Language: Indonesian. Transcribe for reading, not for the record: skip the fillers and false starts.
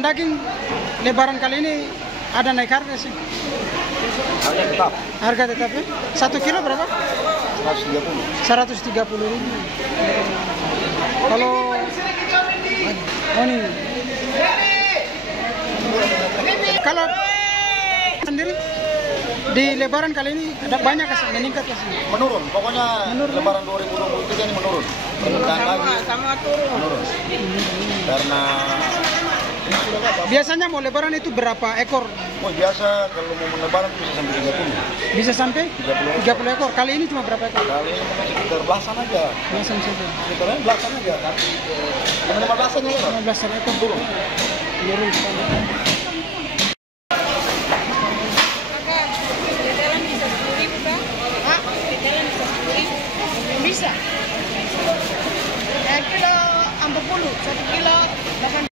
Daging lebaran kali ini ada naik harga sih. Harga tetap. Harga tetap ya? 1 kilo berapa? 130. 130 ribu. Kalau ini kalau sendiri di lebaran kali ini ada banyak kasih meningkat kasih. Menurun, pokoknya menurun. Lebaran 2023 ini menurun. Permintaan lagi menurun. Karena biasanya mau lebaran itu berapa ekor? oh biasa kalau mau lebaran bisa sampai 30. Bisa sampai 30 ekor. Kali ini cuma berapa ekor? Kali ini mungkin sekitar belasan aja. Belasan saja. Sekitar belasan aja kan. 15-an aja. 15 ekor turun. Turun. Bisa. Kilo 40, 1 kilo 8.